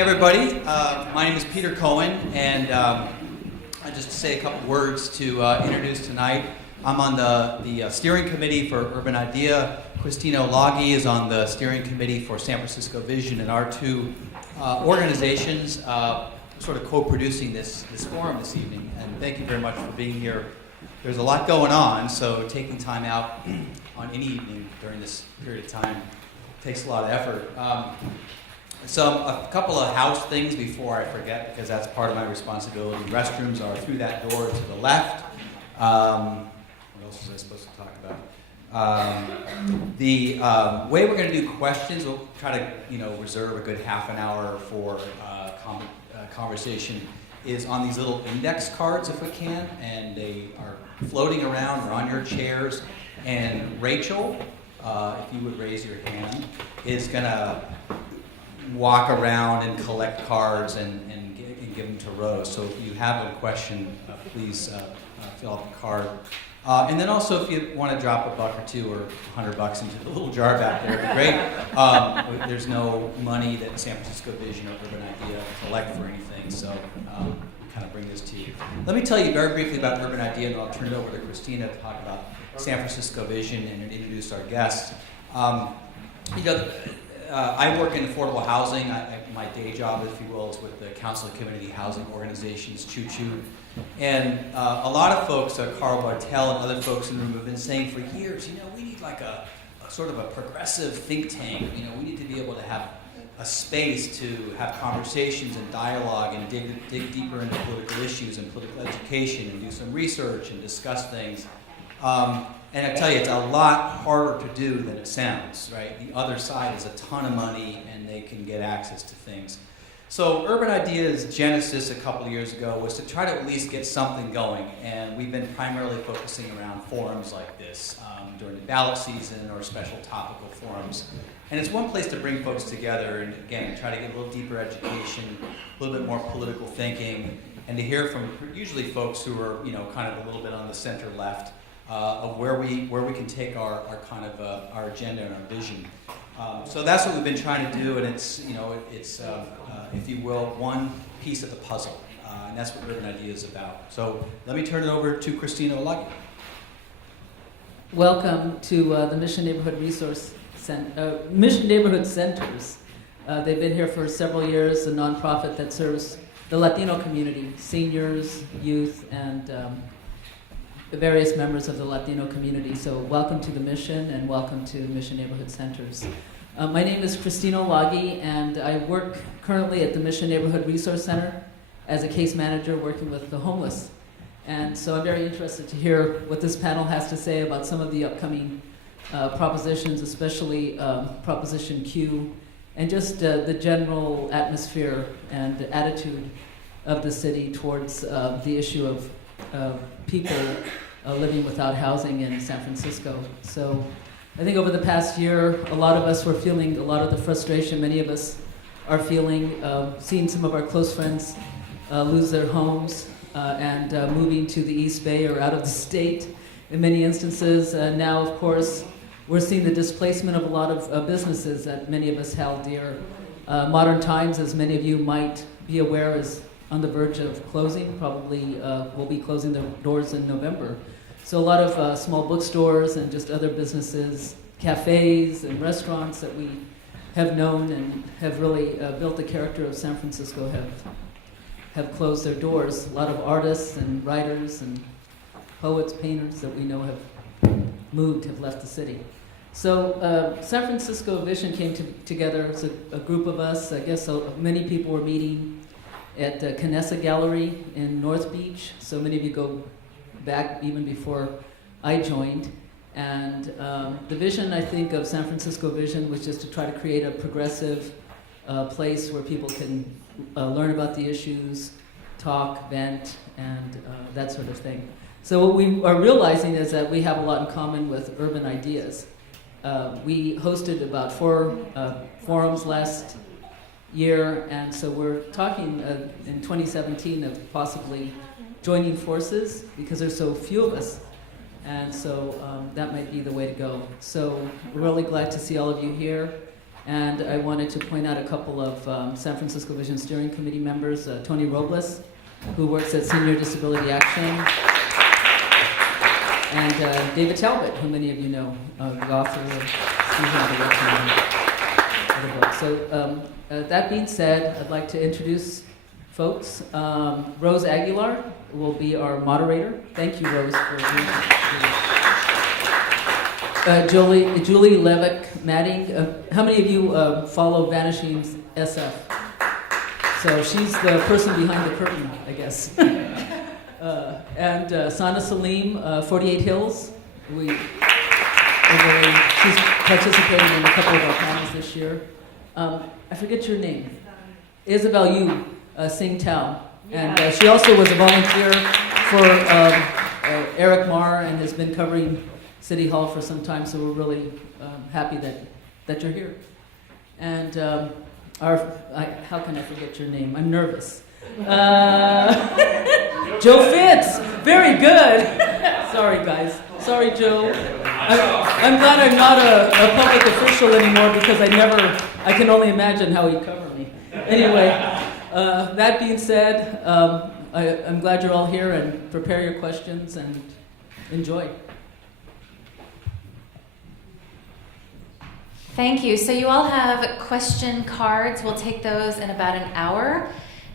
evening, everybody. My name is Peter Cohen, and I just say a couple words to introduce tonight. I'm on the steering committee for UrbanIDEA. Christina Laghi is on the steering committee for San Francisco Vision, and our two organizations sort of co-producing this forum this evening. And thank you very much for being here. There's a lot going on, so taking time out on any evening during this period of time takes a lot of effort. So a couple of house things before I forget, because that's part of my responsibility. Restrooms are through that door to the left. What else was I supposed to talk about? The way we're going to do questions, we'll try to reserve a good half an hour for conversation, is on these little index cards if we can, and they are floating around or on your chairs. And Rachel, if you would raise your hand, is going to walk around and collect cards and give them to Rose. So if you have a question, please fill out the card. And then also if you want to drop $1 or $2 or $100 into the little jar back there, it'd be great. There's no money that San Francisco Vision or UrbanIDEA collect for anything, so we kind of bring this to you. Let me tell you very briefly about UrbanIDEA, and I'll turn it over to Christina to talk about San Francisco Vision and introduce our guests. I work in affordable housing. My day job, if you will, is with the Council of Community Housing Organizations, CHOO. And a lot of folks, Carl Bartel and other folks in the room have been saying for years, we need like a sort of a progressive think tank. We need to be able to have a space to have conversations and dialogue and dig deeper into political issues and political education and do some research and discuss things. And I tell you, it's a lot harder to do than it sounds, right? The other side is a ton of money, and they can get access to things. So UrbanIDEA's genesis a couple of years ago was to try to at least get something going, and we've been primarily focusing around forums like this during the ballot season or special topical forums. And it's one place to bring folks together and, again, try to get a little deeper education, a little bit more political thinking, and to hear from usually folks who are, kind of a little bit on the center left, of where we can take our kind of our agenda and our vision. So that's what we've been trying to do, and it's if you will, one piece of the puzzle, and that's what UrbanIDEA is about. So let me turn it over to Christina Laghi. Welcome to the Mission Neighborhood Mission Neighborhood Centers. They've been here for several years, a nonprofit that serves the Latino community, seniors, youth, and the various members of the Latino community. So welcome to the Mission, and welcome to Mission Neighborhood Centers. My name is Christina Laghi, and I work currently at the Mission Neighborhood Resource Center as a case manager working with the homeless. And so I'm very interested to hear what this panel has to say about some of the upcoming propositions, especially Proposition Q, and just the general atmosphere and attitude of the city towards the issue of people living without housing in San Francisco. So I think over the past year, a lot of us were feeling a lot of the frustration many of us are feeling, seeing some of our close friends lose their homes and moving to the East Bay or out of the state in many instances. Now, of course, we're seeing the displacement of a lot of businesses that many of us held dear. Modern Times, as many of you might be aware, is on the verge of closing, probably will be closing their doors in November. So a lot of small bookstores and just other businesses, cafes and restaurants that we have known and have really built the character of San Francisco have closed their doors. A lot of artists and writers and poets, painters that we know have left the city. So San Francisco Vision came together as a group of us. I guess many people were meeting at Canessa Gallery in North Beach. So many of you go back even before I joined. And the vision, I think, of San Francisco Vision was just to try to create a progressive place where people can learn about the issues, talk, vent, and that sort of thing. So what we are realizing is that we have a lot in common with UrbanIDEAs. We hosted about 4 forums last year, and so we're talking in 2017 of possibly joining forces because there's so few of us, and so that might be the way to go. So we're really glad to see all of you here, And I wanted to point out a couple of San Francisco Vision Steering Committee members, Tony Robles, who works at Senior Disability Action, and David Talbot, who many of you know, the author of Season of the book. So that being said, I'd like to introduce folks. Rose Aguilar will be our moderator. Thank you, Rose, for being here. Julie Levick-Madding. How many of you follow Vanishing SF? So she's the person behind the curtain, I guess. And Sana Salim, 48 Hills. She's participating in a couple of our panels this year. I forget your name. Isabel Yu, Sing Tao. And she also was a volunteer for Eric Marr and has been covering City Hall for some time, so we're really happy that you're here. And how can I forget your name? I'm nervous. Joe Fitz, very good. Sorry, guys. Sorry, Joe. I'm glad I'm not a public official anymore because I can only imagine how he'd cover me. Anyway, that being said, I'm glad you're all here, and prepare your questions and enjoy. Thank you. So you all have question cards. We'll take those in about an hour.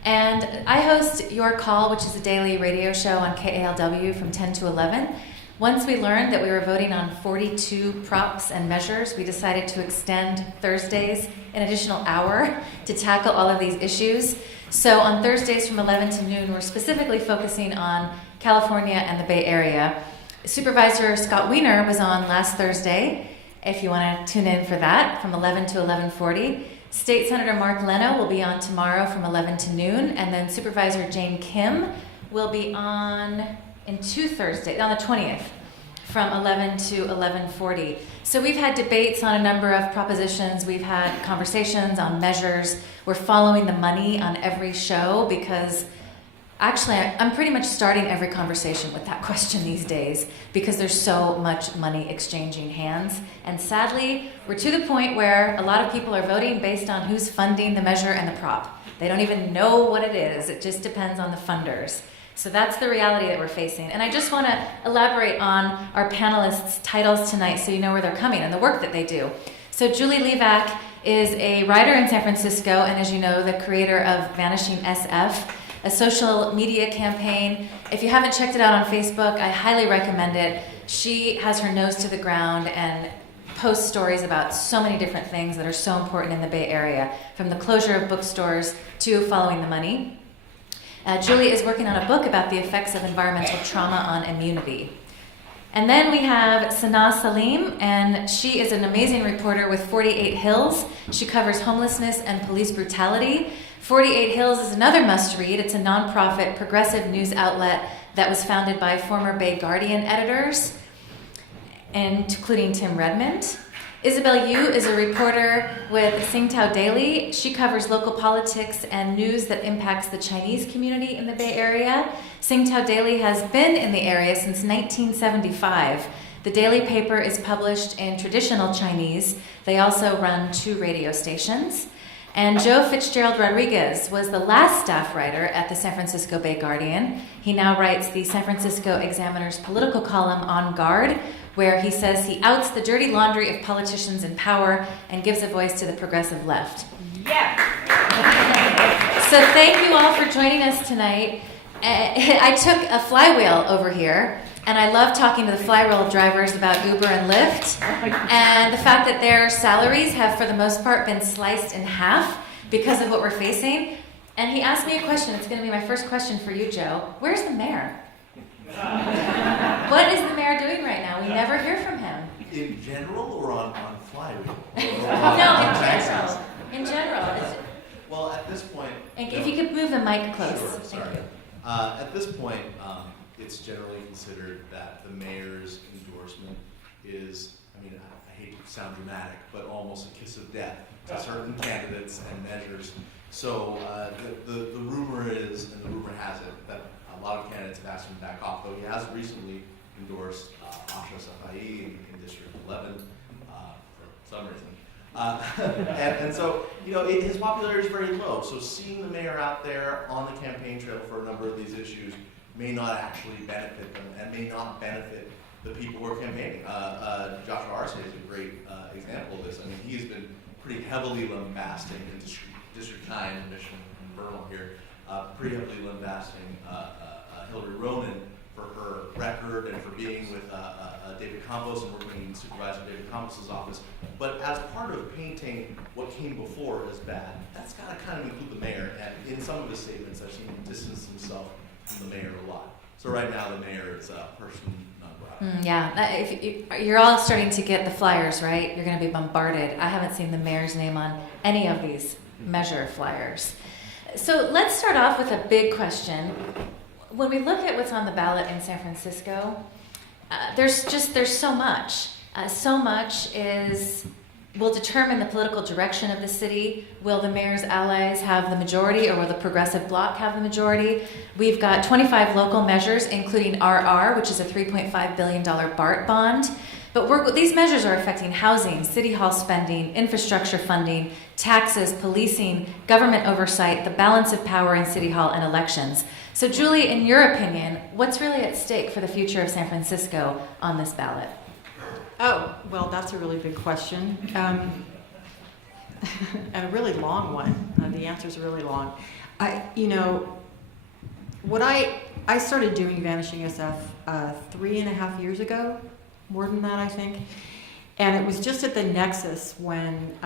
And I host Your Call, which is a daily radio show on KALW from 10 to 11. Once we learned that we were voting on 42 props and measures, we decided to extend Thursdays an additional hour to tackle all of these issues. So on Thursdays from 11 to noon, we're specifically focusing on California and the Bay Area. Supervisor Scott Wiener was on last Thursday, if you want to tune in for that, from 11 to 11:40. State Senator Mark Leno will be on tomorrow from 11 to noon, and then Supervisor Jane Kim will be on on the 20th, from 11 to 11:40. So we've had debates on a number of propositions. We've had conversations on measures. We're following the money on every show because actually I'm pretty much starting every conversation with that question these days because there's so much money exchanging hands. And sadly, we're to the point where a lot of people are voting based on who's funding the measure and the prop. They don't even know what it is. It just depends on the funders. So that's the reality that we're facing. And I just want to elaborate on our panelists' titles tonight so you know where they're coming and the work that they do. So Julie Levack is a writer in San Francisco and, as you know, the creator of Vanishing SF, a social media campaign. If you haven't checked it out on Facebook, I highly recommend it. She has her nose to the ground and posts stories about so many different things that are so important in the Bay Area, from the closure of bookstores to following the money. Julie is working on a book about the effects of environmental trauma on immunity. And then we have Sana Salim, and she is an amazing reporter with 48 Hills. She covers homelessness and police brutality. 48 Hills is another must-read. It's a nonprofit progressive news outlet that was founded by former Bay Guardian editors, including Tim Redmond. Isabel Yu is a reporter with Tsingtao Daily. She covers local politics and news that impacts the Chinese community in the Bay Area. Tsingtao Daily has been in the area since 1975. The daily paper is published in traditional Chinese. They also run 2 radio stations. And Joe Fitzgerald Rodriguez was the last staff writer at the San Francisco Bay Guardian. He now writes the San Francisco Examiner's political column On Guard, where he says he outs the dirty laundry of politicians in power and gives a voice to the progressive left. Yeah. So thank you all for joining us tonight. I took a flywheel over here, and I love talking to the flywheel drivers about Uber and Lyft, and the fact that their salaries have, for the most part, been sliced in half because of what we're facing. And he asked me a question. It's going to be my first question for you, Joe. Where's the mayor? What is the mayor doing right now? We never hear from him. In general or on flywheel? No, in general. In general. Well, at this point... If you could move the mic close. Sure, sorry. At this point, it's generally considered that the mayor's endorsement is, I hate to sound dramatic, but almost a kiss of death to certain candidates and measures. So the rumor is, and the rumor has it, that a lot of candidates have asked him to back off, though he has recently endorsed Asha Safai in District 11 for some reason. And so, his popularity is very low. So seeing the mayor out there on the campaign trail for a number of these issues may not actually benefit them and may not benefit the people who are campaigning. Joshua Arce is a great example of this. I mean, he's been pretty heavily lambasting in District 9, Mission and Bernal here, pretty heavily lambasting Hillary Ronan for her record and for being with David Campos and working in Supervisor David Campos' office. But as part of painting what came before as bad, that's got to kind of include the mayor. And in some of his statements, I've seen him distance himself from the mayor a lot. So right now, the mayor is a person non grata. Yeah, you're all starting to get the flyers, right? You're going to be bombarded. I haven't seen the mayor's name on any of these measure flyers. So let's start off with a big question. When we look at what's on the ballot in San Francisco, there's so much. So much will determine the political direction of the city. Will the mayor's allies have the majority, or will the progressive bloc have the majority? We've got 25 local measures, including RR, which is a $3.5 billion BART bond. But these measures are affecting housing, city hall spending, infrastructure funding, taxes, policing, government oversight, the balance of power in city hall, and elections. So Julie, in your opinion, what's really at stake for the future of San Francisco on this ballot? Oh, well, that's a really big question. And a really long one. The answer's really long. I started doing Vanishing SF 3.5 years ago, more than that, I think. And it was just at the nexus when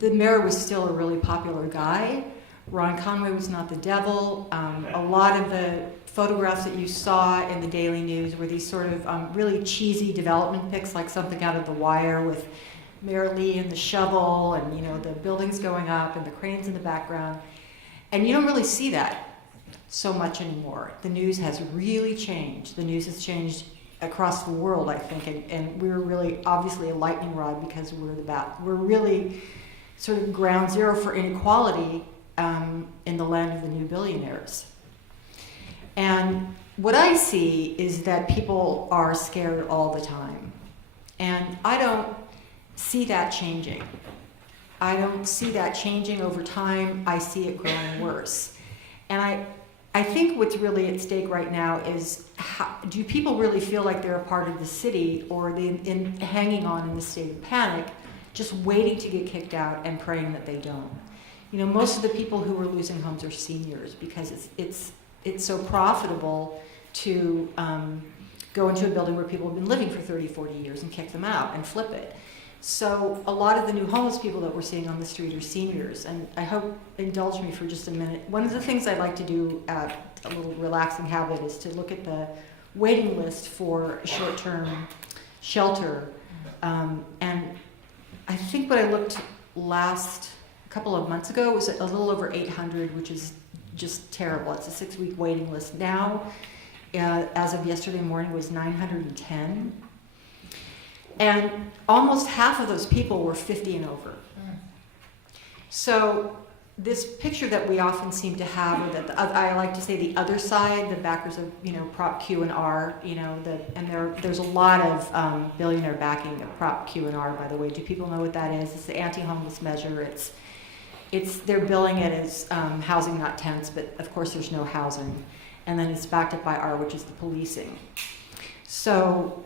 the mayor was still a really popular guy. Ron Conway was not the devil. A lot of the photographs that you saw in the Daily News were these sort of really cheesy development pics, like something out of The Wire with Mayor Lee and the shovel and the buildings going up and the cranes in the background. And you don't really see that so much anymore. The news has really changed. The news has changed across the world, I think, and we're really obviously a lightning rod because we're really sort of ground zero for inequality in the land of the new billionaires. And what I see is that people are scared all the time. And I don't see that changing. I don't see that changing over time. I see it growing worse. And I think what's really at stake right now is do people really feel like they're a part of the city, or are they hanging on in the state of panic, just waiting to get kicked out and praying that they don't? Most of the people who are losing homes are seniors because it's so profitable to go into a building where people have been living for 30, 40 years and kick them out and flip it. So a lot of the new homeless people that we're seeing on the street are seniors. And I hope, indulge me for just a minute. One of the things I like to do, a little relaxing habit, is to look at the waiting list for short-term shelter. And I think what I looked a couple of months ago was a little over 800, which is just terrible. It's a 6-week waiting list. Now, as of yesterday morning, was 910. And almost half of those people were 50 and over. So this picture that we often seem to have, or that I like to say the other side, the backers of Prop Q and R, there's a lot of billionaire backing of Prop Q and R, by the way. Do people know what that is? It's the anti-homeless measure. They're billing it as housing, not tents, but of course there's no housing. And then it's backed up by R, which is the policing. So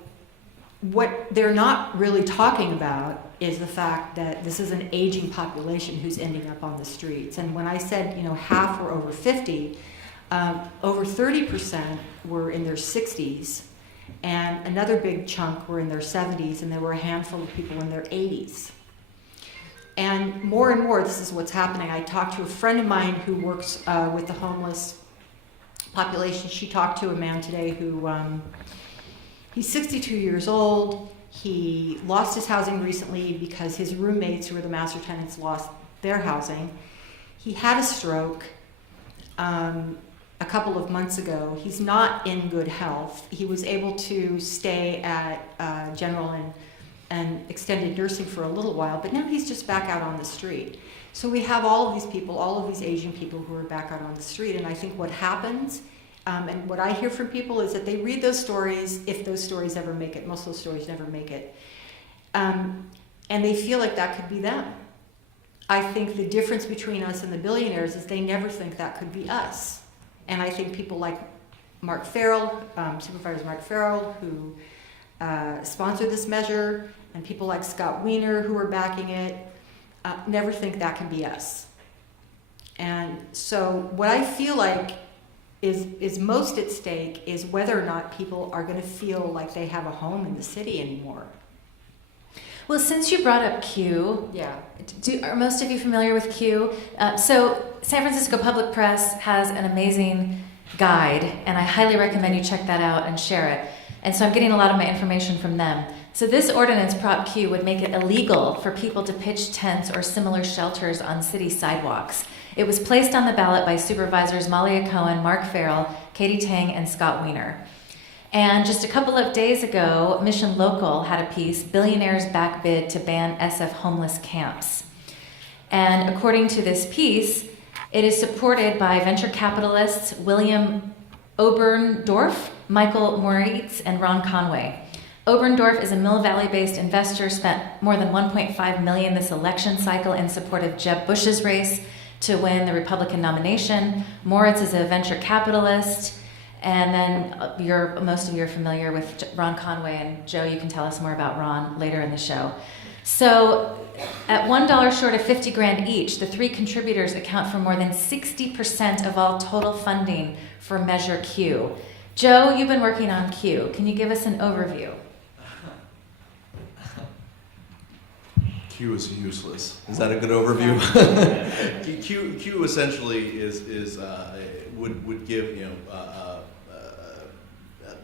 what they're not really talking about is the fact that this is an aging population who's ending up on the streets. And when I said, half were over 50, over 30% were in their 60s, and another big chunk were in their 70s, and there were a handful of people in their 80s. And more, this is what's happening. I talked to a friend of mine who works with the homeless population. She talked to a man today who, he's 62 years old. He lost his housing recently because his roommates, who were the master tenants, lost their housing. He had a stroke a couple of months ago. He's not in good health. He was able to stay at General and extended nursing for a little while, but now he's just back out on the street. So we have all of these people, all of these Asian people who are back out on the street, and I think what happens, and what I hear from people, is that they read those stories, if those stories ever make it. Most of those stories never make it. and they feel like that could be them. I think the difference between us and the billionaires is they never think that could be us. And I think people like Mark Farrell, Supervisor Mark Farrell, who sponsored this measure, and people like Scott Wiener, who are backing it, never think that can be us. And so what I feel like is most at stake is whether or not people are going to feel like they have a home in the city anymore. Well, since you brought up Q, Yeah. are most of you familiar with Q? So San Francisco Public Press has an amazing guide, and I highly recommend you check that out and share it. And so I'm getting a lot of my information from them. So this ordinance, Prop Q, would make it illegal for people to pitch tents or similar shelters on city sidewalks. It was placed on the ballot by Supervisors Malia Cohen, Mark Farrell, Katie Tang, and Scott Wiener. And just a couple of days ago, Mission Local had a piece, Billionaires Back Bid to Ban SF Homeless Camps. And according to this piece, it is supported by venture capitalists William Oberndorf, Michael Moritz, and Ron Conway. Oberndorf is a Mill Valley-based investor, spent more than $1.5 million this election cycle in support of Jeb Bush's race to win the Republican nomination. Moritz is a venture capitalist. And then most of you are familiar with Ron Conway, and Joe, you can tell us more about Ron later in the show. So at $1 short of 50 grand each, the three contributors account for more than 60% of all total funding for Measure Q. Joe, you've been working on Q. Can you give us an overview? Q is useless. Is that a good overview? Q essentially would give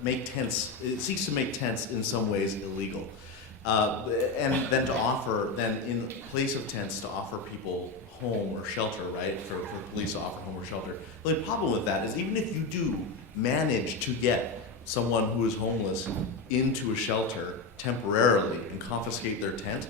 make tents. It seeks to make tents in some ways illegal, and then in place of tents to offer people home or shelter, right? For police to offer home or shelter. The only problem with that is even if you do manage to get someone who is homeless into a shelter temporarily and confiscate their tent,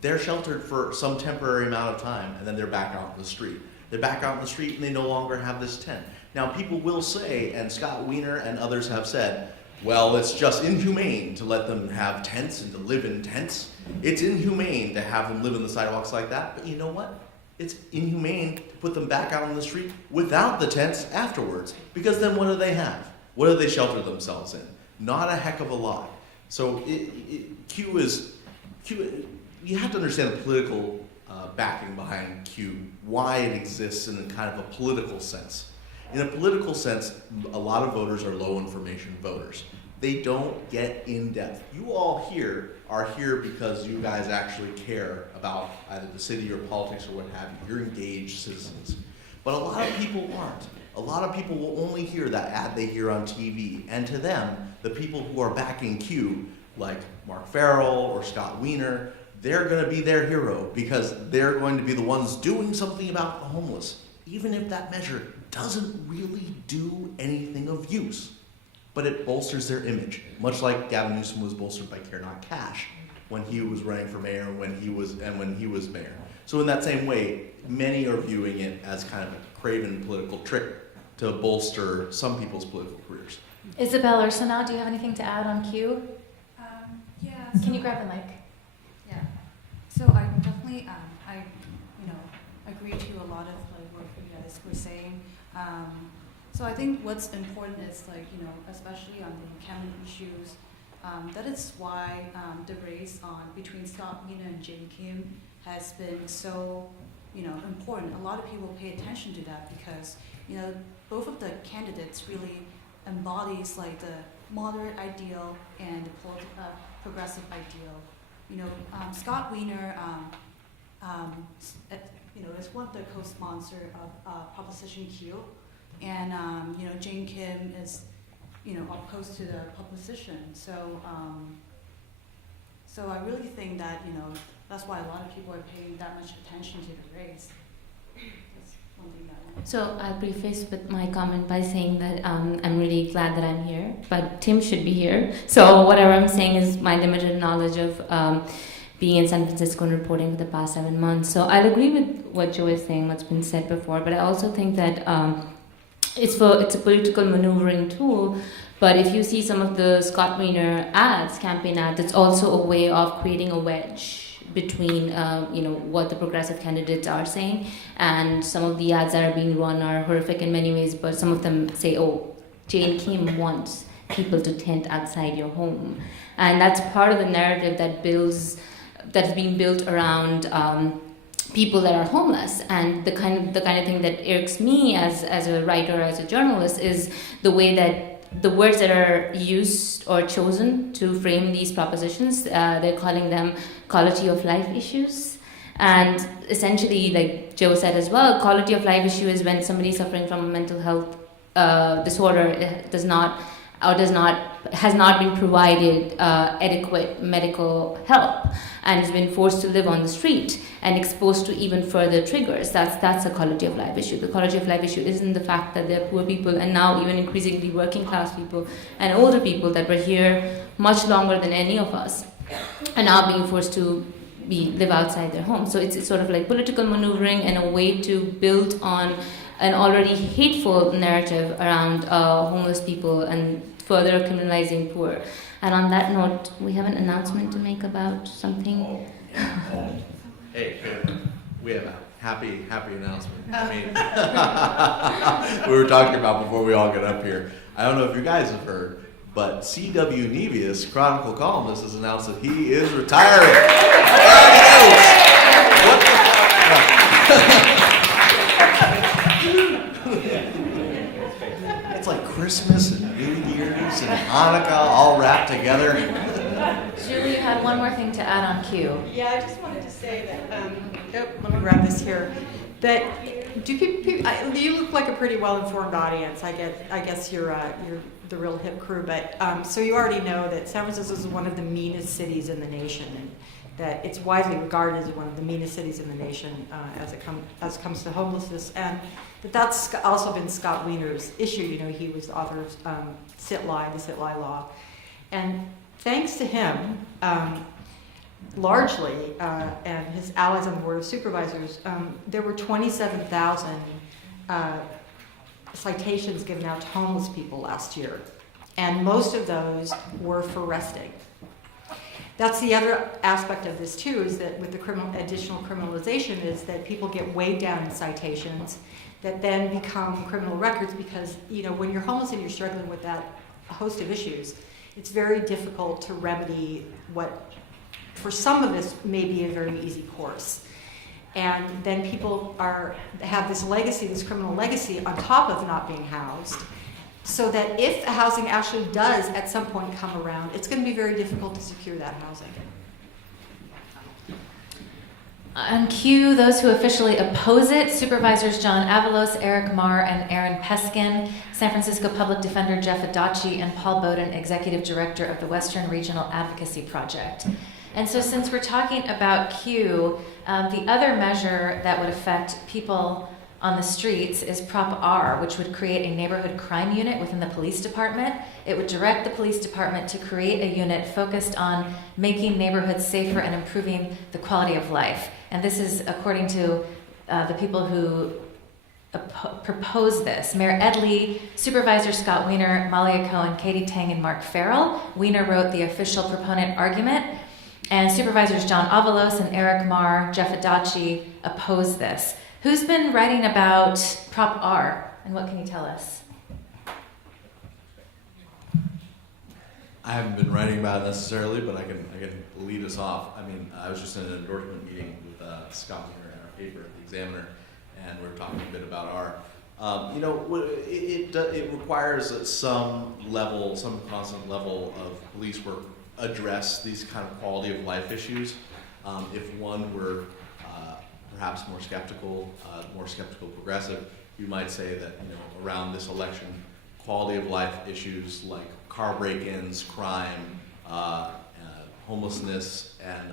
they're sheltered for some temporary amount of time, and then they're back out in the street. They're back out in the street, and they no longer have this tent. Now, people will say, and Scott Wiener and others have said, well, it's just inhumane to let them have tents and to live in tents. It's inhumane to have them live in the sidewalks like that. But you know what? It's inhumane to put them back out on the street without the tents afterwards. Because then what do they have? What do they shelter themselves in? Not a heck of a lot. So Q, you have to understand the political backing behind Q, why it exists in a kind of a political sense. In a political sense, a lot of voters are low information voters. They don't get in depth. You all here are here because you guys actually care about either the city or politics or what have you. You're engaged citizens. But a lot of people aren't. A lot of people will only hear that ad they hear on TV. And to them, the people who are backing Q, like Mark Farrell or Scott Wiener, they're going to be their hero because they're going to be the ones doing something about the homeless, even if that measure doesn't really do anything of use. But it bolsters their image, much like Gavin Newsom was bolstered by Care Not Cash when he was running for mayor, when he was mayor. So in that same way, many are viewing it as kind of a craven political trick to bolster some people's political careers. Isabel or Sanaa, do you have anything to add on Q? Yeah. Can you grab the mic? Yeah. So I definitely, agree to a lot of what you guys were saying. So I think what's important is especially on the cabinet issues, that is why the race between Scott Wiener and Jane Kim has been so important. A lot of people pay attention to that because both of the candidates really embodies the moderate ideal and the progressive ideal. Scott Wiener is one of the co-sponsor of Proposition Q, and Jane Kim is opposed to the proposition. So I really think that that's why a lot of people are paying that much attention to the race. That's one thing that I want. So I'll preface with my comment by saying that I'm really glad that I'm here, but Tim should be here. So whatever I'm saying is my limited knowledge of being in San Francisco and reporting for the past 7 months. So I'll agree with what Joe is saying, what's been said before, but I also think that it's a political maneuvering tool. But if you see some of the Scott Wiener ads, campaign ads, it's also a way of creating a wedge between what the progressive candidates are saying, and some of the ads that are being run are horrific in many ways. But some of them say, "Oh, Jane Kim wants people to tent outside your home," and that's part of the narrative that's being built around people that are homeless. And the kind of thing that irks me as a writer, as a journalist, is the way that the words that are used or chosen to frame these propositions, they're calling them quality of life issues. And essentially, like Joe said as well, quality of life issue is when somebody suffering from a mental health disorder has not been provided adequate medical help and has been forced to live on the street and exposed to even further triggers. That's a quality of life issue. The quality of life issue isn't the fact that they're poor people, and now even increasingly working class people and older people that were here much longer than any of us are now being forced to live outside their home. So it's sort of like political maneuvering and a way to build on an already hateful narrative around homeless people and further criminalizing poor. And on that note, we have an announcement to make about something. Hey, we have a happy announcement. I mean, we were talking about before we all got up here. I don't know if you guys have heard, but C.W. Nevius, Chronicle columnist, has announced that he is retiring. It's like Christmas and New Year's and Hanukkah all wrapped together. Julie, you had one more thing to add on Q. Yeah, I just wanted to say that, let me grab this here, that you look like a pretty well-informed audience. I guess you're the real hip crew, but so you already know that San Francisco is one of the meanest cities in the nation, and that it's widely regarded as one of the meanest cities in the nation as it comes to homelessness, and that's also been Scott Wiener's issue. You know, he was the author of the Sit Lie Law, and thanks to him, largely, and his allies on the Board of Supervisors, there were 27,000 citations given out to homeless people last year, and most of those were for resting. That's the other aspect of this too, is that with the additional criminalization is that people get weighed down in citations that then become criminal records, because when you're homeless and you're struggling with that host of issues, it's very difficult to remedy what for some of us may be a very easy course. And then people have this legacy, this criminal legacy on top of not being housed, so that if housing actually does at some point come around, it's going to be very difficult to secure that housing. On Q, those who officially oppose it, Supervisors John Avalos, Eric Marr, and Aaron Peskin, San Francisco Public Defender Jeff Adachi, and Paul Bowden, Executive Director of the Western Regional Advocacy Project. And so since we're talking about Q, the other measure that would affect people on the streets is Prop R, which would create a neighborhood crime unit within the police department. It would direct the police department to create a unit focused on making neighborhoods safer and improving the quality of life. And this is according to the people who proposed this. Mayor Ed Lee, Supervisor Scott Wiener, Malia Cohen, Katie Tang, and Mark Farrell. Wiener wrote the official proponent argument, and Supervisors John Avalos and Eric Marr, Jeff Adachi opposed this. Who's been writing about Prop R, and what can you tell us? I haven't been writing about it necessarily, but I can lead us off. I mean, I was just in an endorsement meeting with Scott Wiener and our paper at the Examiner, and we were talking a bit about our. It requires some constant level of police work address these kind of quality of life issues. If one were perhaps more skeptical progressive, you might say that around this election, quality of life issues like car break-ins, crime, homelessness, and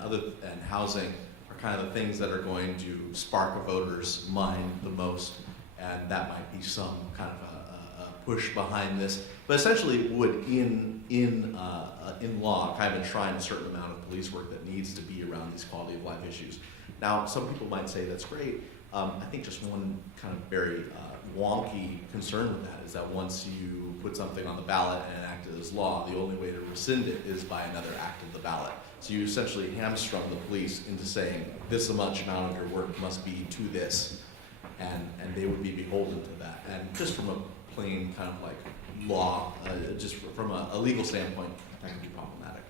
housing are kind of the things that are going to spark a voter's mind the most, and that might be some kind of a push behind this. But essentially, it would in law kind of enshrine a certain amount of police work that needs to be around these quality of life issues. Now, some people might say that's great. I think just one kind of very wonky concern with that is that once you put something on the ballot and enact it as law. The only way to rescind it is by another act of the ballot. So you essentially hamstrung the police into saying this much amount of your work must be to this, and they would be beholden to that. And just from a plain kind of like law, just from a legal standpoint, that can be problematic.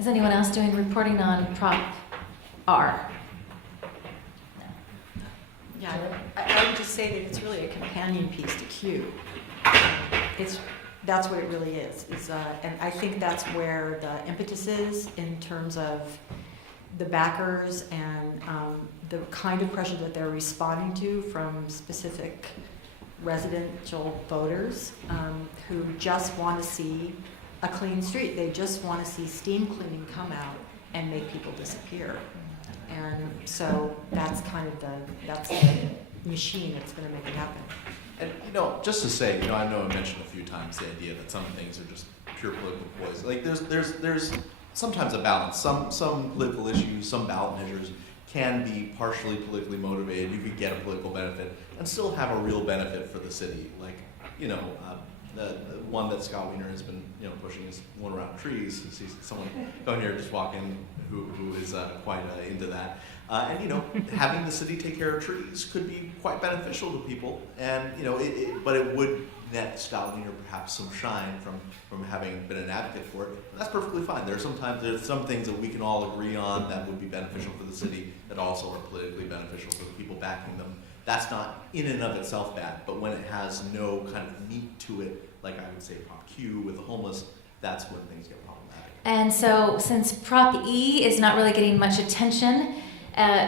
Is anyone else doing reporting on Prop R? Yeah, I would just say that it's really a companion piece to Q. That's what it really is. And I think that's where the impetus is in terms of the backers and the kind of pressure that they're responding to from specific residential voters who just want to see a clean street. They just want to see steam cleaning come out and make people disappear. And so that's kind of the machine that's going to make it happen. And just to say, I know I mentioned a few times the idea that some things are just pure political poison. Like there's sometimes a balance. Some political issues, some ballot measures can be partially politically motivated. You could get a political benefit and still have a real benefit for the city. Like the one that Scott Wiener has been pushing is one around trees. You see someone going here just walking who is quite into that. And having the city take care of trees could be quite beneficial to people. And but it would net Scott Wiener perhaps some shine from having been an advocate for it. And that's perfectly fine. There's some things that we can all agree on that would be beneficial for the city that also are politically beneficial for the people backing them. That's not in and of itself bad, but when it has no kind of meat to it, like I would say Prop Q with the homeless, that's when things get problematic. And so since Prop E is not really getting much attention,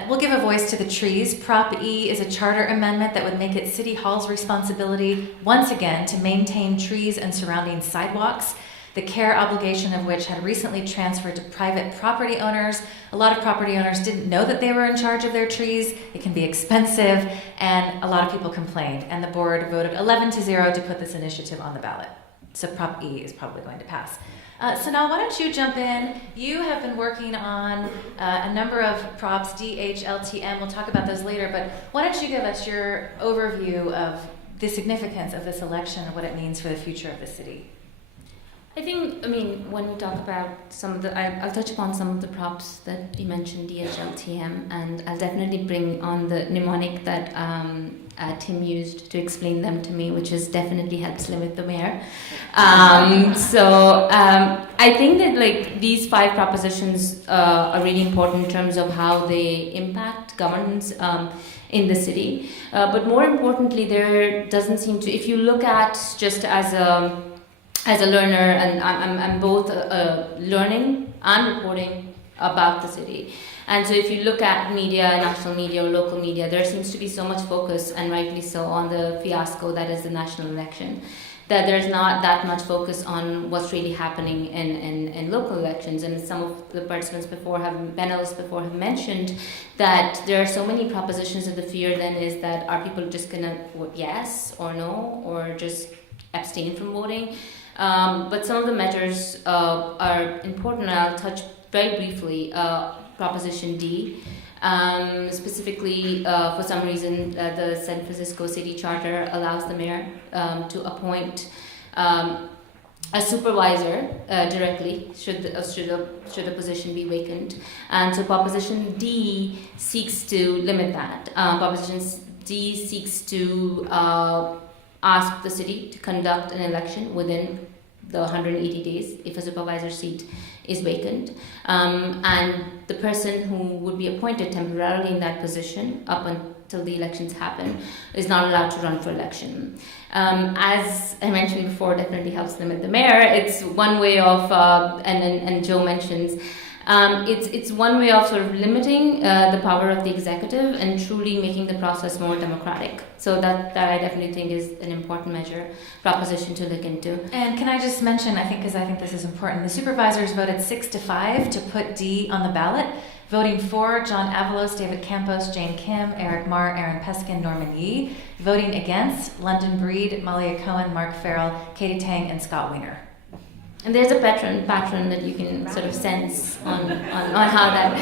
we'll give a voice to the trees. Prop E is a charter amendment that would make it City Hall's responsibility, once again, to maintain trees and surrounding sidewalks, the care obligation of which had recently transferred to private property owners. A lot of property owners didn't know that they were in charge of their trees. It can be expensive, and a lot of people complained. And the board voted 11-0 to put this initiative on the ballot. So Prop E is probably going to pass. Sanal, why don't you jump in? You have been working on a number of props, D, H, L, T, M. We'll talk about those later, but why don't you give us your overview of the significance of this election and what it means for the future of the city? When we talk about some of I'll touch upon some of the props that you mentioned, DHLTM, and I'll definitely bring on the mnemonic that Tim used to explain them to me, which has definitely helped limit the mayor. I think that these 5 propositions are really important in terms of how they impact governance in the city. But more importantly, there doesn't seem to, if you look at just as a learner, and I'm both learning and reporting about the city. And so if you look at media, national media or local media, there seems to be so much focus, and rightly so, on the fiasco that is the national election, that there's not that much focus on what's really happening in local elections. And some of the participants panelists before have mentioned that there are so many propositions that the fear then is that are people just going to vote yes or no, or just abstain from voting? But some of the measures are important, and I'll touch very briefly. Proposition D, specifically for some reason the San Francisco City Charter allows the mayor to appoint a supervisor directly should the position be vacant, and so Proposition D seeks to limit that. Proposition D seeks to ask the city to conduct an election within the 180 days if a supervisor seat is vacant, and the person who would be appointed temporarily in that position up until the elections happen is not allowed to run for election. As I mentioned before, definitely helps limit the mayor. It's one way of, and Joe mentions, it's one way of sort of limiting the power of the executive and truly making the process more democratic. So that I definitely think is an important proposition to look into. And can I just mention, because I think this is important, the supervisors voted 6-5 to put D on the ballot. Voting for, John Avalos, David Campos, Jane Kim, Eric Marr, Aaron Peskin, Norman Yee. Voting against, London Breed, Malia Cohen, Mark Farrell, Katie Tang, and Scott Wiener. And there's a pattern that you can sort of sense on how that.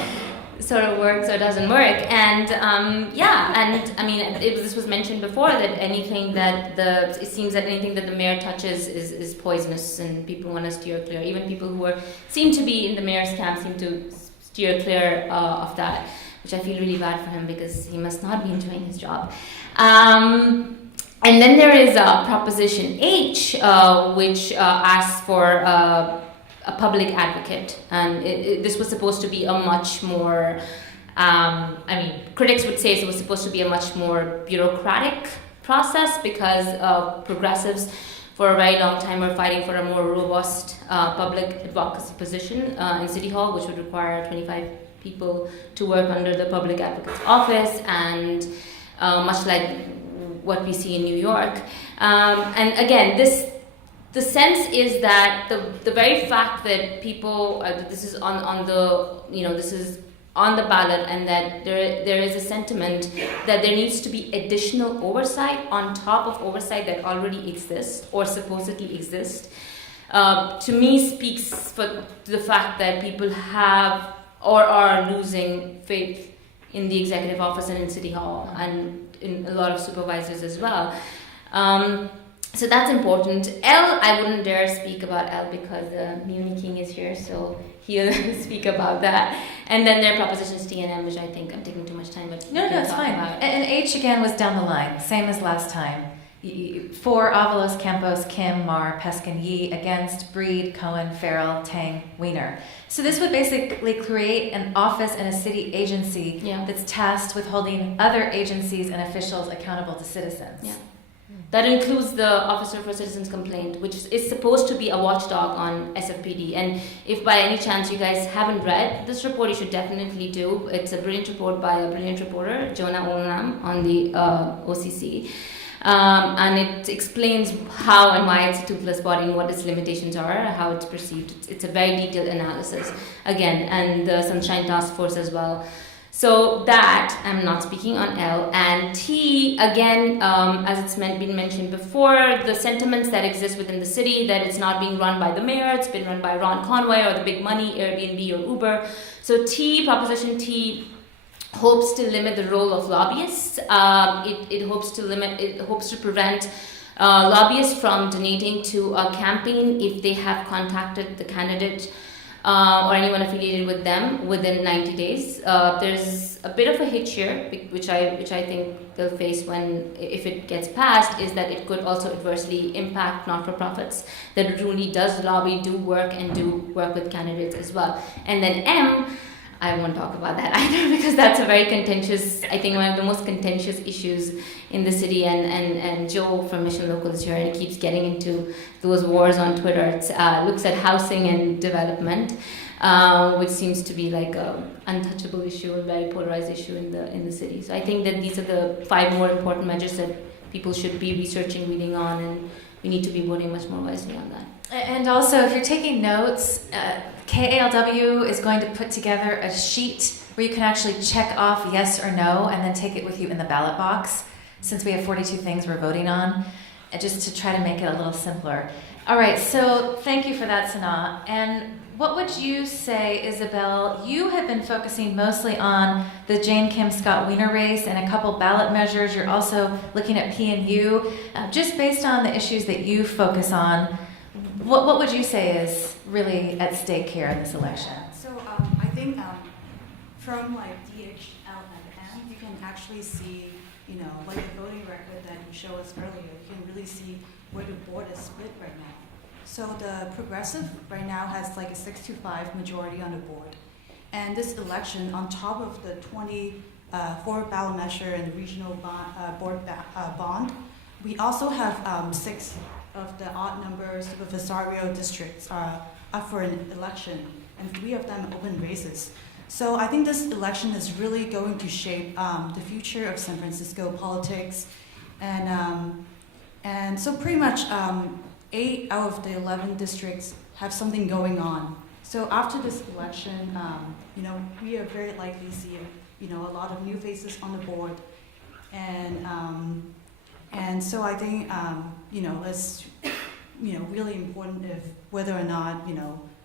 sort of works or doesn't work. And and I mean, this was mentioned before that it seems that anything that the mayor touches is poisonous, and people want to steer clear. Even people who seem to be in the mayor's camp seem to steer clear of that, which I feel really bad for him because he must not be enjoying his job. And then there is Proposition H, which asks for a public advocate, and this was supposed to be a much more, critics would say it was supposed to be a much more bureaucratic process because progressives for a very long time were fighting for a more robust public advocacy position in City Hall, which would require 25 people to work under the public advocate's office, and much like what we see in New York. And again, the sense is that the very fact that people this is this is on the ballot, and that there is a sentiment that there needs to be additional oversight on top of oversight that already exists or supposedly exists, to me speaks for the fact that people have or are losing faith in the executive office and in City Hall and in a lot of supervisors as well. So that's important. L, I wouldn't dare speak about L because Muni King is here, so he'll speak about that. And then there are propositions T and M, which I think I'm taking too much time, but No, it's fine. And H again was down the line, same as last time. For Avalos, Campos, Kim, Mar, Peskin, Yi, against Breed, Cohen, Farrell, Tang, Wiener. So this would basically create an office and a city agency that's tasked with holding other agencies and officials accountable to citizens. Yeah. That includes the Officer for Citizens Complaint, which is supposed to be a watchdog on SFPD. And if by any chance you guys haven't read this report, you should definitely do. It's a brilliant report by a brilliant reporter, Jonah Olnam, on the OCC. And it explains how and why it's a toothless body and what its limitations are, how it's perceived. It's a very detailed analysis, again, and the Sunshine Task Force as well. So that, I'm not speaking on L. And T, again, as it's been mentioned before, the sentiments that exist within the city, that it's not being run by the mayor, it's been run by Ron Conway or the big money, Airbnb or Uber. So T, Proposition T, hopes to limit the role of lobbyists. It hopes to prevent lobbyists from donating to a campaign if they have contacted the candidate or anyone affiliated with them within 90 days. There's a bit of a hitch here, which I think they'll face if it gets passed, is that it could also adversely impact not-for-profits that really does lobby, do work with candidates as well. And then M, I won't talk about that either because that's a very contentious, I think one of the most contentious issues in the city, and Joe from Mission Local is here and he keeps getting into those wars on Twitter. It looks at housing and development, which seems to be like an untouchable issue, a very polarized issue in the city. So I think that these are the 5 more important measures that people should be researching, reading on, and we need to be voting much more wisely on that. And also, if you're taking notes, KALW is going to put together a sheet where you can actually check off yes or no and then take it with you in the ballot box, since we have 42 things we're voting on, and just to try to make it a little simpler. All right, so thank you for that, Sana. And what would you say, Isabel? You have been focusing mostly on the Jane Kim Scott Wiener race and a couple ballot measures. You're also looking at P&U. Just based on the issues that you focus on, what would you say is really at stake here in this election? So I think from like DHL and M, you can actually see, like the voting record that you showed us earlier, you can really see where the board is split right now. So the progressive right now has like a 6-5 majority on the board. And this election, on top of the 24 ballot measure and the regional board bond, we also have 6 of the odd number supervisory districts up for an election, and 3 of them open races. So I think this election is really going to shape the future of San Francisco politics, and so pretty much 8 out of the 11 districts have something going on. So after this election, we are very likely to see a lot of new faces on the board, and so I think it's really important if whether or not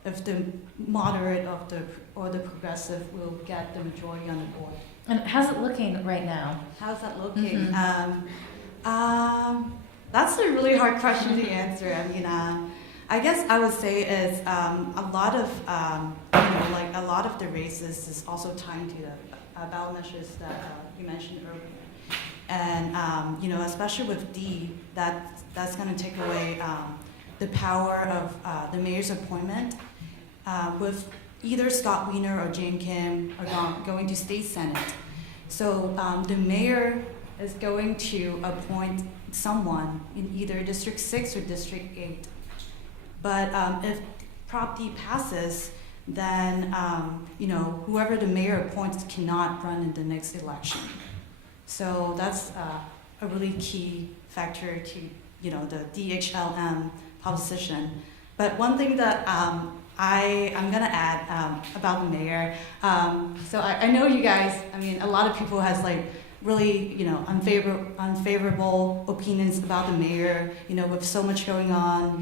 if the moderate of the or the progressive will get the majority on the board. And how's it looking right now? How's that looking? Mhm. That's a really hard question to answer. I mean, I guess I would say is a lot of like a lot of the races is also tying to the ballot measures that you mentioned earlier, and especially with D, that's going to take away the power of the mayor's appointment with either Scott Wiener or Jane Kim are going to state senate. So the mayor is going to appoint someone in either District 6 or District 8. But if Prop D passes, then whoever the mayor appoints cannot run in the next election. So that's a really key factor to the DHLM proposition. But one thing that I'm gonna add about the mayor. So I know you guys. I mean, a lot of people has like really unfavorable opinions about the mayor. With so much going on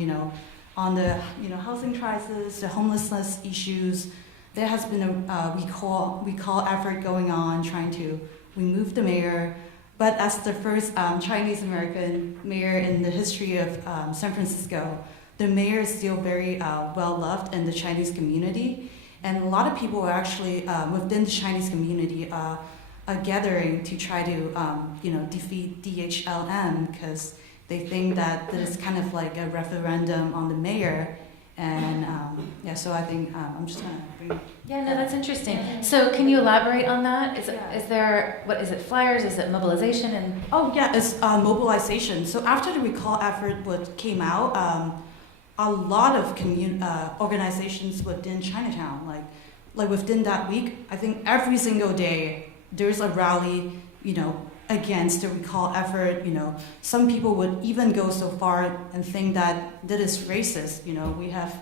the housing crisis, the homelessness issues. There has been a recall effort going on trying to remove the mayor. But as the first Chinese American mayor in the history of San Francisco, the mayor is still very well loved in the Chinese community, and a lot of people are actually within the Chinese community are gathering to try to defeat DHLM because they think that this is kind of like a referendum on the mayor, and so I think I'm just gonna bring. Yeah, no, that's interesting. So can you elaborate on that? Is there what is it? Flyers? Is it mobilization? And Oh yeah, it's mobilization. So after the recall effort came out, a lot of organizations within Chinatown, like within that week, I think every single day there's a rally, against the recall effort. Some people would even go so far and think that that is racist. We have,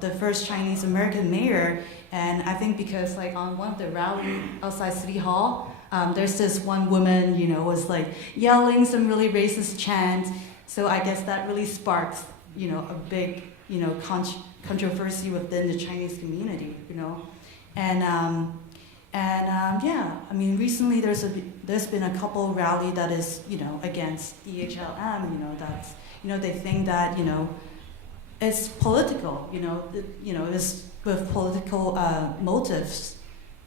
the first Chinese American mayor, and I think because like on one of the rally outside City Hall, there's this one woman, was like yelling some really racist chants. So I guess that really sparks, a big, controversy within the Chinese community, I mean, recently there's been a couple rally that is, against DHLM, that's, they think that, it's political, it's with political motives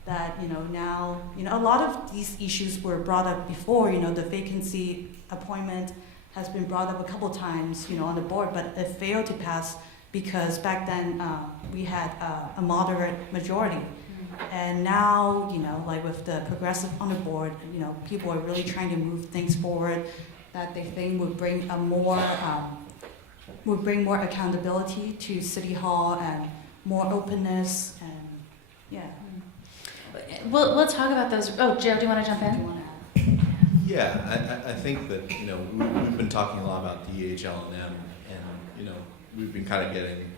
that, now, a lot of these issues were brought up before, the vacancy appointment has been brought up a couple times, on the board, but it failed to pass because back then we had a moderate majority. And now, like with the progressive on the board, people are really trying to move things forward that they think would bring more accountability to City Hall and more openness and we'll talk about those. Oh, Joe, do you want to jump in? Yeah, I think that we've been talking a lot about DHL&M, and we've been kind of getting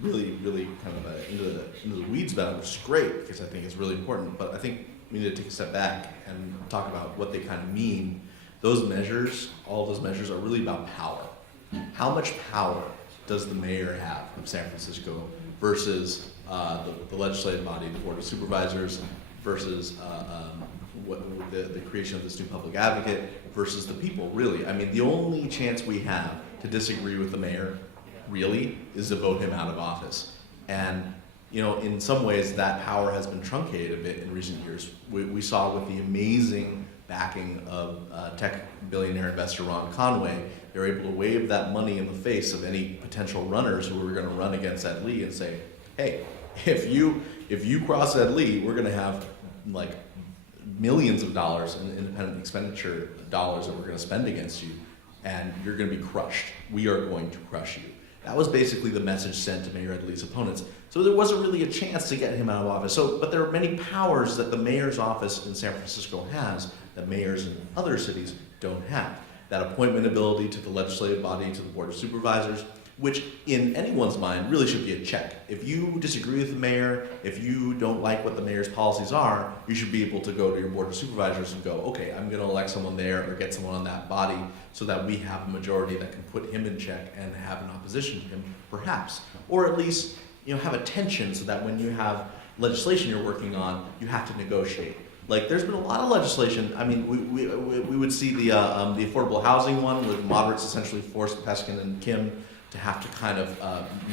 really kind of into the weeds about it, which is great because I think it's really important. But I think we need to take a step back and talk about what they kind of mean. Those measures, all of those measures, are really about power. How much power does the mayor have of San Francisco versus the legislative body, the Board of Supervisors, versus the creation of this new public advocate versus the people, really? I mean, the only chance we have to disagree with the mayor, really, is to vote him out of office. And, in some ways, that power has been truncated a bit in recent years. We saw with the amazing backing of tech billionaire investor Ron Conway, they were able to wave that money in the face of any potential runners who were going to run against Ed Lee and say, hey, if you cross Ed Lee, we're going to have like millions of dollars in independent expenditure dollars that we're going to spend against you, and you're going to be crushed. We are going to crush you. That was basically the message sent to Mayor Ed Lee's opponents. So there wasn't really a chance to get him out of office. But there are many powers that the mayor's office in San Francisco has that mayors in other cities don't have. That appointment ability to the legislative body, to the Board of Supervisors, which in anyone's mind really should be a check. If you disagree with the mayor, if you don't like what the mayor's policies are, you should be able to go to your board of supervisors and go, okay, I'm going to elect someone there or get someone on that body so that we have a majority that can put him in check and have an opposition to him, perhaps. Or at least, have a tension so that when you have legislation you're working on, you have to negotiate. Like, there's been a lot of legislation. I mean, we would see the affordable housing one where the moderates essentially forced Peskin and Kim to have to kind of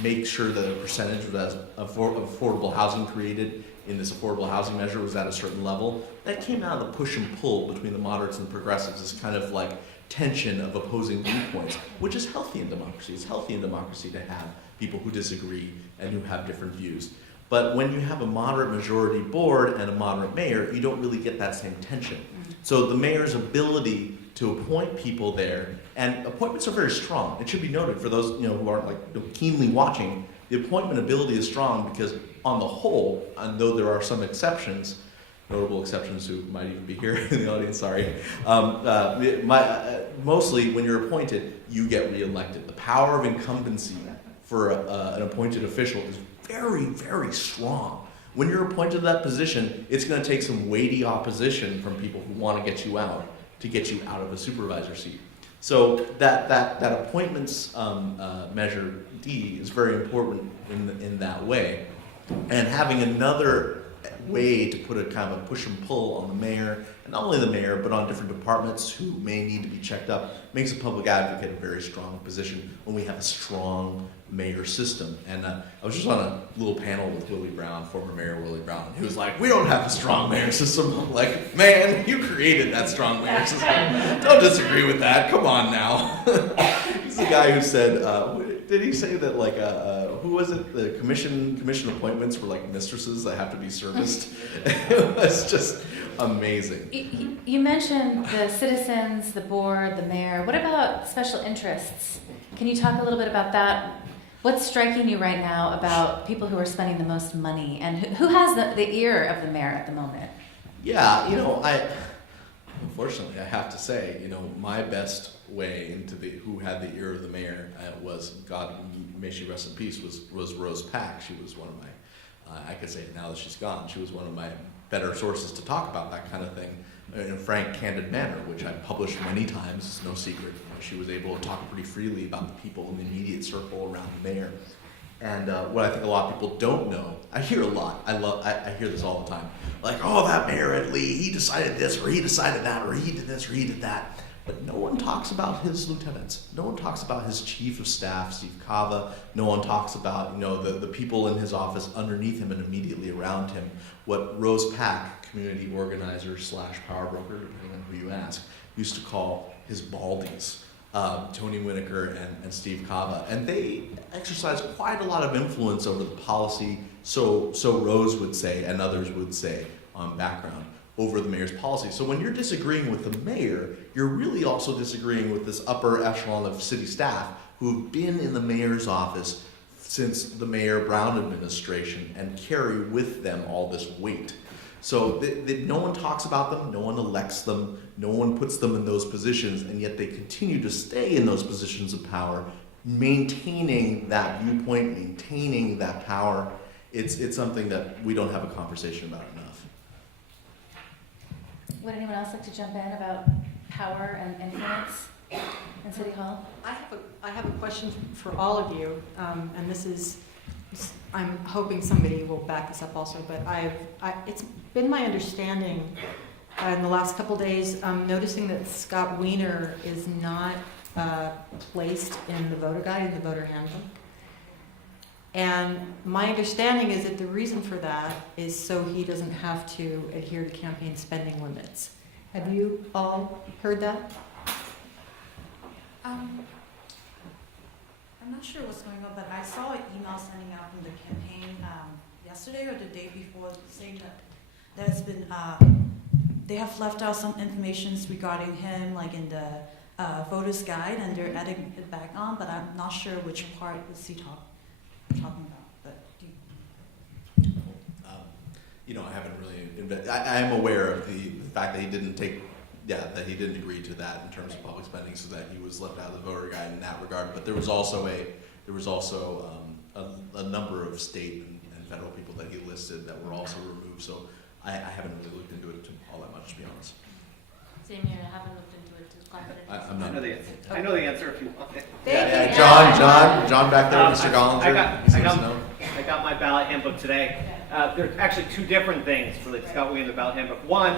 make sure that the percentage of affordable housing created in this affordable housing measure was at a certain level. That came out of the push and pull between the moderates and the progressives, this kind of like tension of opposing viewpoints, which is healthy in democracy. It's healthy in democracy to have people who disagree and who have different views. But when you have a moderate majority board and a moderate mayor, you don't really get that same tension. So the mayor's ability to appoint people there, and appointments are very strong. It should be noted for those who aren't like keenly watching, the appointment ability is strong because on the whole, and though there are some exceptions, notable exceptions who might even be here in the audience, sorry, mostly when you're appointed, you get reelected. The power of incumbency for an appointed official is very, very strong. When you're appointed to that position, it's going to take some weighty opposition from people who want to get you out of a supervisor seat. So that appointments measure D is very important in that way. And having another way to put a kind of a push and pull on the mayor, and not only the mayor, but on different departments who may need to be checked up, makes a public advocate a very strong position when we have a strong mayor system. And I was just on a little panel with Willie Brown, former Mayor Willie Brown. He was like, we don't have a strong mayor system. I'm like, man, you created that strong mayor system. Don't disagree with that. Come on now. He's the guy who said, did he say that like, who was it? The commission appointments were like mistresses that have to be serviced. It was just amazing. You mentioned the citizens, the board, the mayor. What about special interests? Can you talk a little bit about that? What's striking you right now about people who are spending the most money, and who has the ear of the mayor at the moment? Yeah, unfortunately, I have to say, my best way into who had the ear of the mayor was, God may she rest in peace, was Rose Pack. She was one of my, I could say it now that she's gone, she was one of my better sources to talk about that kind of thing in a frank, candid manner, which I published many times. It's no secret. She was able to talk pretty freely about the people in the immediate circle around the mayor. And what I think a lot of people don't know, I hear a lot. I hear this all the time. Like, oh, that mayor at Lee, he decided this, or he decided that, or he did this, or he did that. But no one talks about his lieutenants. No one talks about his chief of staff, Steve Cava. No one talks about, the people in his office underneath him and immediately around him. What Rose Pack, community organizer / power broker, depending on who you ask, used to call his baldies. Tony Winokur and Steve Cava, and they exercise quite a lot of influence over the policy, so Rose would say, and others would say on background, over the mayor's policy. So when you're disagreeing with the mayor, you're really also disagreeing with this upper echelon of city staff who've been in the mayor's office since the Mayor Brown administration and carry with them all this weight. So no one talks about them, no one elects them, no one puts them in those positions, and yet they continue to stay in those positions of power, maintaining that viewpoint, maintaining that power. It's something that we don't have a conversation about enough. Would anyone else like to jump in about power and influence in City Hall? I have a question for all of you, and this is, I'm hoping somebody will back this up also, but it's been my understanding in the last couple days, noticing that Scott Wiener is not placed in the voter guide, in the voter handbook. And my understanding is that the reason for that is so he doesn't have to adhere to campaign spending limits. Have you all heard that? I'm not sure what's going on, but I saw an email sending out from the campaign yesterday or the day before saying that there's been, they have left out some information regarding him, like in the voters guide, and they're adding it back on, but I'm not sure which part was he talking about. But I haven't really, I am aware of the fact that he didn't agree to that in terms of public spending, so that he was left out of the voter guide in that regard. But there was also there was also a number of state and federal people that he listed that were also removed. So I haven't really looked into it all that much, to be honest. Same here. I haven't looked into it to confident. I'm I not. know the answer. I know the answer if you want it. Thank you. John back there, Mr. Gollinger. He seems to know. I got my ballot handbook today. There are actually two different things for the Scott Wiener ballot handbook. One,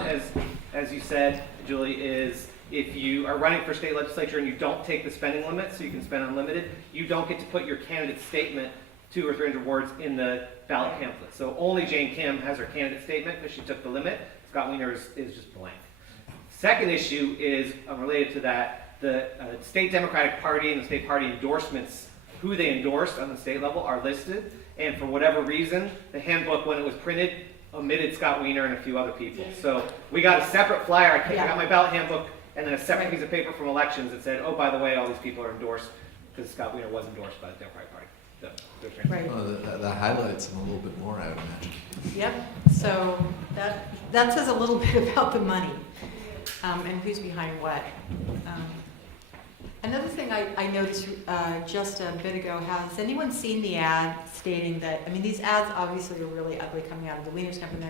as you said, Julie, is if you are running for state legislature and you don't take the spending limit, so you can spend unlimited, you don't get to put your candidate statement 200 or 300 words in the ballot pamphlet. So only Jane Kim has her candidate statement because she took the limit. Scott Wiener is just blank. Second issue is related to that. The state Democratic Party and the state party endorsements, who they endorsed on the state level, are listed. And for whatever reason, the handbook, when it was printed, omitted Scott Wiener and a few other people. So we got a separate flyer. I got my ballot handbook and then a separate piece of paper from elections that said, oh, by the way, all these people are endorsed because Scott Wiener was endorsed by the Democratic Party. So, Right. That highlights him a little bit more, I would imagine. Yep. So that says a little bit about the money and who's behind what. Another thing I noticed just a bit ago, has anyone seen the ad stating that, I mean, these ads obviously are really ugly coming out of the Wieners Camp, and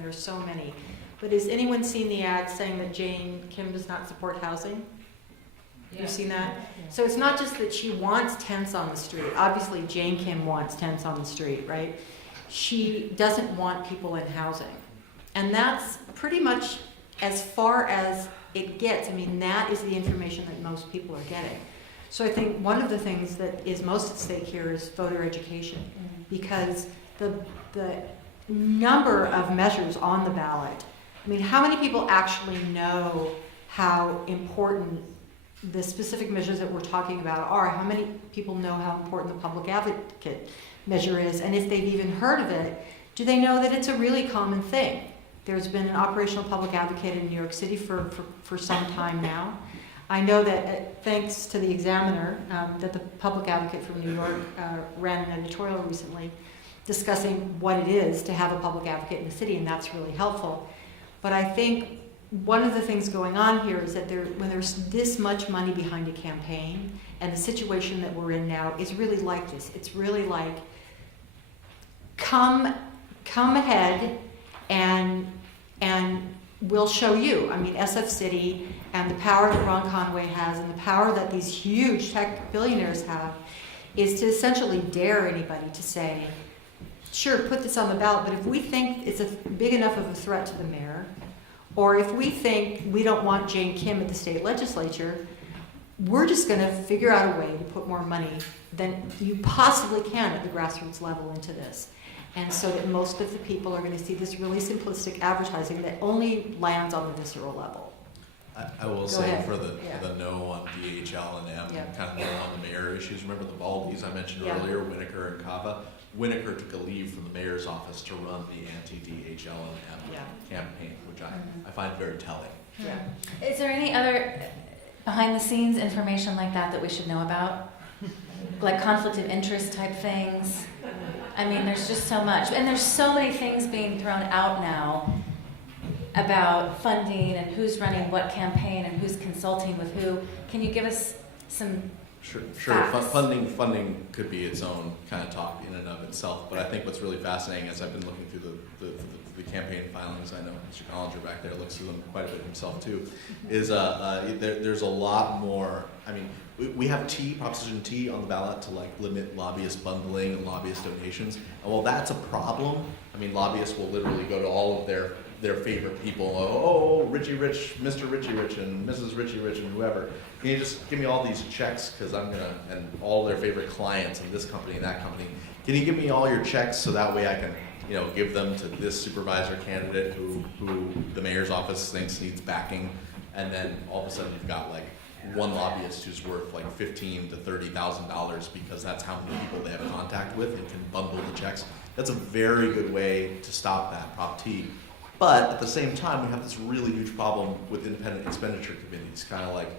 there are so many. But has anyone seen the ad saying that Jane Kim does not support housing? Yeah. You've seen that? So it's not just that she wants tents on the street. Obviously, Jane Kim wants tents on the street, right? She doesn't want people in housing. And that's pretty much as far as it gets. I mean, that is the information that most people are getting. So I think one of the things that is most at stake here is voter education, because the number of measures on the ballot, I mean, how many people actually know how important the specific measures that we're talking about are? How many people know how important the public advocate measure is? And if they've even heard of it, do they know that it's a really common thing? There's been an operational public advocate in New York City for some time now. I know that thanks to the Examiner, that the public advocate from New York ran an editorial recently discussing what it is to have a public advocate in the city, and that's really helpful. But I think one of the things going on here is that when there's this much money behind a campaign, and the situation that we're in now is really like this. It's really like, come ahead and we'll show you. I mean, SF City and the power that Ron Conway has and the power that these huge tech billionaires have is to essentially dare anybody to say, sure, put this on the ballot, but if we think it's big enough of a threat to the mayor, or if we think we don't want Jane Kim at the state legislature, we're just going to figure out a way to put more money than you possibly can at the grassroots level into this. And so that most of the people are going to see this really simplistic advertising that only lands on the visceral level. I will Go say ahead. for the no on DHL and M, kind of more on the mayor issues. Remember the Baldies I mentioned earlier, Winokur and Kava? Winokur took a leave from the mayor's office to run the anti-DHL and M campaign, which I find very telling. Yeah. Is there any other behind-the-scenes information like that we should know about? Like conflict of interest type things? I mean, there's just so much. And there's so many things being thrown out now about funding and who's running what campaign and who's consulting with who. Can you give us some Sure. facts? Funding could be its own kind of talk in and of itself, but I think what's really fascinating as I've been looking through the campaign filings, I know Mr. Gollinger back there looks through them quite a bit himself too, is there's a lot more. I mean, we have Proposition T on the ballot to like limit lobbyist bundling and lobbyist donations. And while that's a problem, I mean, lobbyists will literally go to all of their favorite people. Oh, Richie Rich, Mr. Richie Rich, and Mrs. Richie Rich, and whoever. Can you just give me all these checks because I'm gonna, and all their favorite clients and this company and that company. Can you give me all your checks so that way I can, give them to this supervisor candidate who the mayor's office thinks needs backing, and then all of a sudden you've got like one lobbyist who's worth like $15,000 to $30,000 because that's how many people they have contact with and can bundle the checks. That's a very good way to stop that, Prop T. But at the same time, we have this really huge problem with independent expenditure committees, kind of like,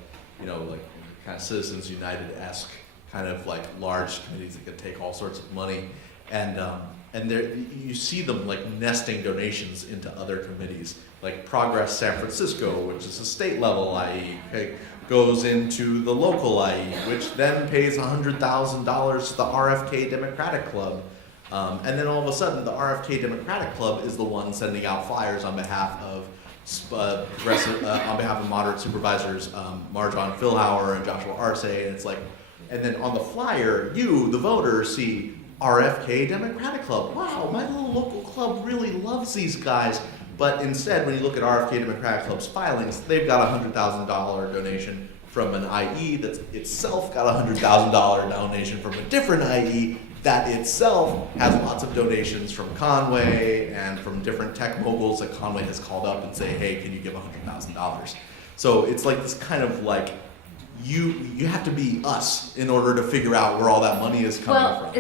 kind of Citizens United-esque, kind of like large committees that can take all sorts of money, and there you see them like nesting donations into other committees, like Progress San Francisco, which is a state level, i.e., okay, goes into the local IE, which then pays $100,000 to the RFK Democratic Club. And then all of a sudden, the RFK Democratic Club is the one sending out flyers on behalf of moderate supervisors Marjon Philhauer and Joshua Arce, and it's like, and then on the flyer, you, the voter, see RFK Democratic Club. Wow, my little local club really loves these guys. But instead, when you look at RFK Democratic Club's filings, they've got a $100,000 donation from an IE that itself got a $100,000 donation from a different IE that itself has lots of donations from Conway and from different tech moguls that Conway has called up and say, hey, can you give $100,000? So it's like this kind of like, you have to be us in order to figure out where all that money is coming from.